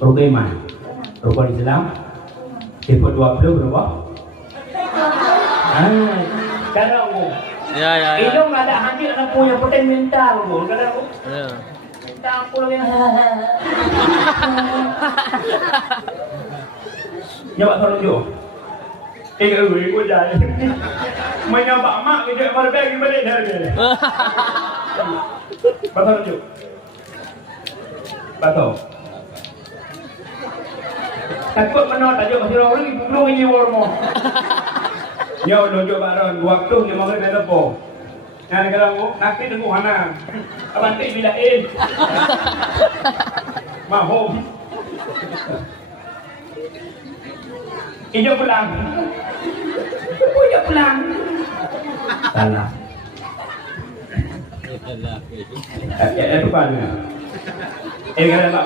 Rukun iman. Rukun Islam. Sifat 20 berapa? Kadang Ya. Ilmu ada hadir nak punya poten mental pun kadang Ya. minta aku lagi. Nyawa tolong jo. Aku jadi. Menyabak mak kerja berbagi balik harga. Betul jo. Betul. Takut menolak aja masih orang ibu belum ini warmo. Ya udah coba ron waktu dia mau ke depo. Yang kalau nanti tunggu hana. Abanti bilain. Mahom. Ijo pulang. Ijo pulang. Salah. Itu kan. Kalau